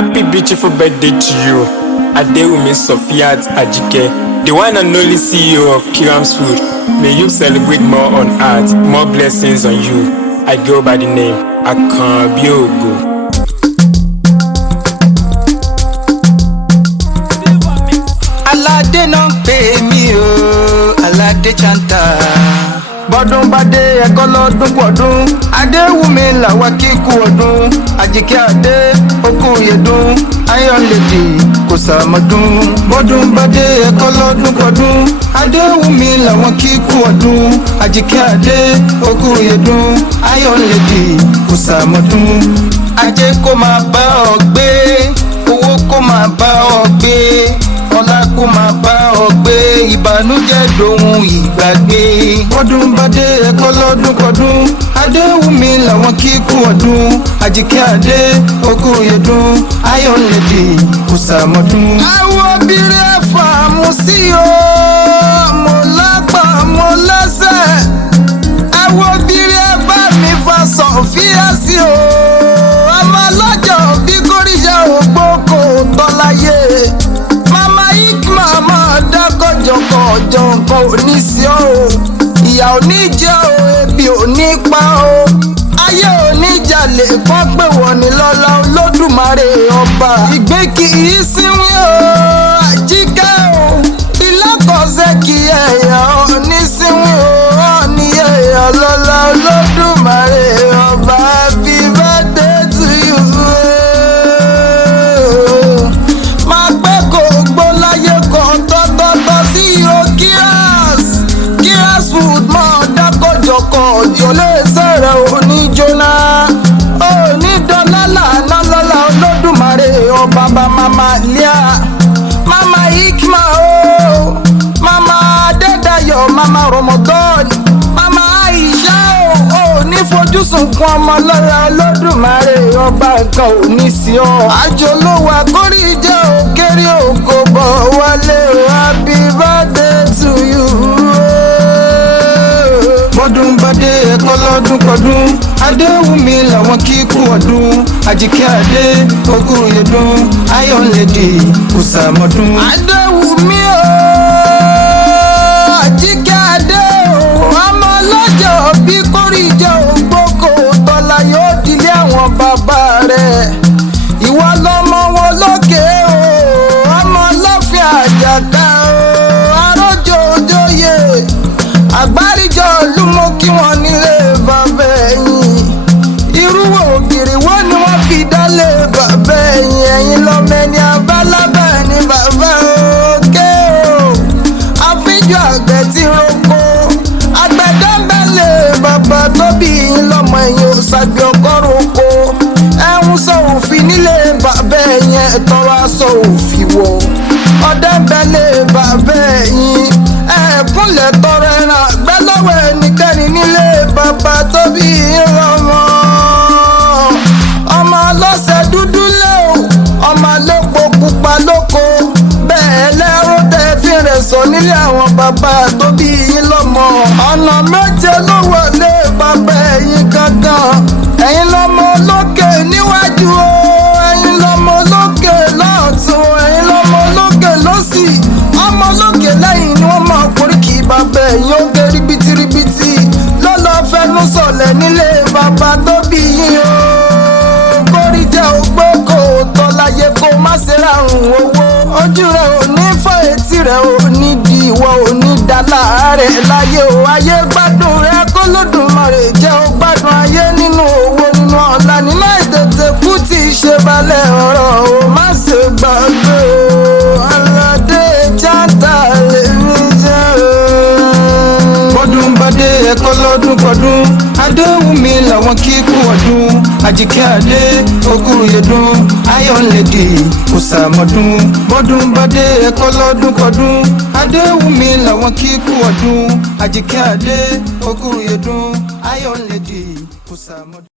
Happy beautiful birthday to you, Adewumi Sofiat Ajike, the one and only CEO of Kiram's Food. May you celebrate more on earth, more blessings on you. I go by the name Akanbiogo. Alade no pay me o, Aladechanter. Bọ́dún bá dé ẹ̀kọ́ lọ́dún pọ̀dún, Adéwùmí làwa kíkú ọdún, Àjíkẹ́ Adé okú yẹ̀dún, Iron Lady kò sàmọ́dún. Bọ́dún bá dé ẹ̀kọ́ lọ́dún pọ̀dún, Adéwùmí làwa kíkú ọdún, Àjíkẹ́ Adé okú yẹ̀dún, Iron Lady kò sàmọ́dún. Ajé kó máa bá ọ gbé, owó kó máa bá ọ gbé, ọlá kó máa bá ọ gbé, ìbànújẹ́ dohun ìgbàgbé. Bọ́dún bá dé ẹ̀kọ́ lọ́dún pọ̀dún, Adéwùmí làwọn kíkú ọdún, Àjíkẹ́ Adé okú yẹ̀dún, Iron Lady kò sàmọ́dún. Àwọn obìnrin ẹ̀fà mú sí o, mo lápá mo lẹ́sẹ̀. Àwọn obìnrin ẹ̀fà mi fa Sọ̀fíà sí o, ọmọ lọ́jọ́ bí kórìíṣà ògbó kò tọ́láyé. Jọ̀kọ̀ nǹkan ò ní sí ọ́ o, ìyà ò ní jẹ́ o, ebi ò ní pa o, ayé ò ní jalè kán pé wọ́n ní lọ́lá Olódùmarè ọba. Ìgbé kì í síwín o, Àjíkẹ́ o, ìlọ́kọ̀ọ́sẹ́ kì í ẹ̀yà ò ní síwín o, ọ̀ ní ẹ̀yà lọ́lá Olódùmarè ọba. Happy birthday to you. Máa pẹ́ kó gbó láyé kan tọ́tọ́tọ́ sí o. Kiras Food mọ́ dákọ̀jọ̀kọ̀ ìjọlé sẹ̀rẹ̀ òní jóná, òní dọ́là lànà lọ́la Olódùmarè ọba. Bá mama Lia, mama Ikma o, mama Adédayọ̀, mama Ramadan, mama Aisha o, òní fojúsùn kún ọmọ lọ́la Olódùmarè ọba. Nǹkan ò ní sí ọ, àjọlówó àkórí jẹ́ òkèrè òkò bọ̀ wálé o. Happy birthday to you. Bọ́dún bá dé ẹ̀kọ́ lọ́dún pọ̀dún, Adéwùmí làwọn kíkú ọdún, Àjíkẹ́ Adé okú yẹ̀dún, Iron Lady kò sàmọ́dún. Adéwùmí o, Àjíkẹ́ Adé o, ọmọ lọ́jọ́ bí kórìíjẹ́ ògbókò tọ́lá yóò dilé àwọn bàbá rẹ̀. Ìwọ lọmọ wọn lókè o, ọmọ lọ́fíà àjàká o, arójò òjòyè àgbáríjọ olúmọ kí wọn nílé bàbá ẹ̀yìn. Irúwò ògiri wo ni wọ́n fi dálé bàbá ẹ̀yìn, ẹ̀yìn lọ́mọ ẹni abálábà ní bàbá òkè o. Àfijù àgbẹ̀ tí roko, àgbẹ̀dẹ́mbẹ̀lẹ̀ bàbá tó bí yín lọ́mọ ẹ̀yìn ò ṣàgbẹ̀ ọkọ̀ roko. Ẹ̀hún sọ òfin nílé bàbá ẹ̀yìn, ẹ̀tọ́ wa sọ òfin wọ̀. Ọ̀dẹ́mbẹ̀lẹ̀ bàbá ẹ̀yìn, ẹ̀kúnlẹ̀ tọrọ ẹran àgbẹ̀ lọ́wọ́ ẹnikẹ́ni nílé bàbá tó bí yín lọ́mọ. Ọmọ ọlọ́sẹ̀ dúdú lé o, ọmọ àlépo pupa lóko, bẹ́ẹ̀ lẹ́rú tẹ́ fi rẹ̀ sọ nílé àwọn bàbá tó bí yín lọ́mọ. Ọ̀nà méje ló wọlé bàbá ẹ̀yìn gangan, ẹ̀yin lọ́mọ olókè níwájú o, ẹ̀yin lọ́mọ olókè lọ́ọ̀tún, ẹ̀yin lọ́mọ olókè lọ́sì, ọmọ olókè lẹ́yìn ni wọ́n máa koríkì bàbá ẹ̀yìn ó gé ríbitíribitì lọ́lọ́ fẹnu sọ̀lẹ̀ nílé bàbá tó bí yín o. Kórí jẹ́ ogbó kò tọ́ láyé kó má ṣe rárùn owó, ojú rẹ̀ ò ní fọ́, etí rẹ̀ ò ní di, ìwọ ò ní dá láàárẹ̀ láyé o. Ayé gbádùn rẹ̀ kó Olódùmarè jẹ́ ó gbádùn ayé nínú owó, nínú ọ̀la, nínú àìtètè kú tí í ṣe balẹ̀ ọ̀rọ̀ o. Má ṣe gbàgbé o, Aladechanter lèmi jẹ́ o. Bọ́dún bá dé ẹ̀kọ́ lọ́dún pọ̀dún, Adéwùmí làwọn kíkú ọdún, Àjíkẹ́ Adé okú yẹ̀dún, Iron Lady kò sàmọ́dún. Bọ́dún bá dé ẹ̀kọ́ lọ́dún pọ̀dún, Adéwùmí làwọn kíkú ọdún, Àjíkẹ́ Adé okú yẹ̀dún, Iron Lady kò sàmọ́dún.